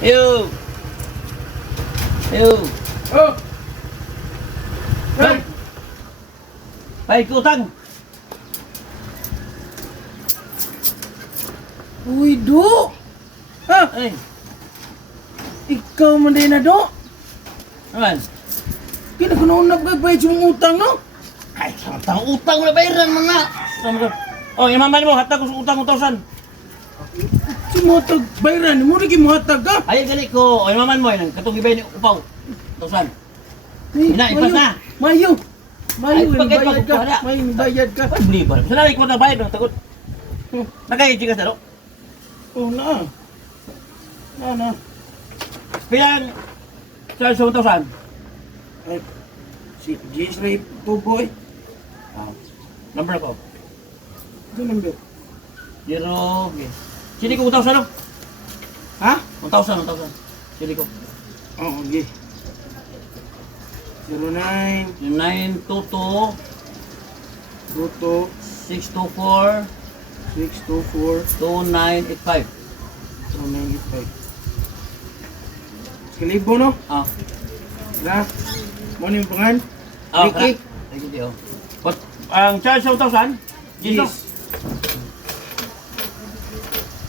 Yo. Yo. Oh! Hey! Bayad ko utang. Uy, Do! Ha? Ay, Ikaw man din na, Do? naman. Kinakununap ka ba yung utang, no? Ay, samtang utang na bayaran man na. Oh, imaman mo, hatag ko sa utang 1,000. Si Motag bayaran, mo rin muhatag ka? Ay, gali ko. O, imaman mo, yun. Katong ibay ni upaw. 1,000. Ina, ipas na. Mayo! Ay, Mayo, pagkay bayad ka. pagkukuha na. Mayo, bayad ka. Ay, beli ba? Sanali ko na bayad, no? Takot. Nagkaya ka sa, no? Oh, na. Na. Pilang charge sa 1,000. Ay, si J-Ray po, boy. Number ko. Ano number? 0, okay. Sili ko 1,000, no? Ha? 1,000. Sili ko. Oo, okay. 09 922 Luto 624 624 2985. 2985. Skalibo, no? Ah. Na? Mo yung pangan? Ah, Ricky? Ricky, oh. But, ang charge sa 1,000? Dito? Yes.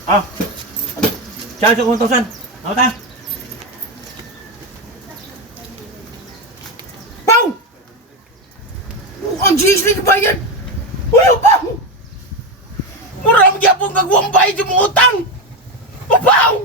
Ah. Charge sa 1,000. Ano ta? Pau! Ang J-Ray bayad! Uy, Pau! Murang gyapon kagwang bayad yung utang! Pau!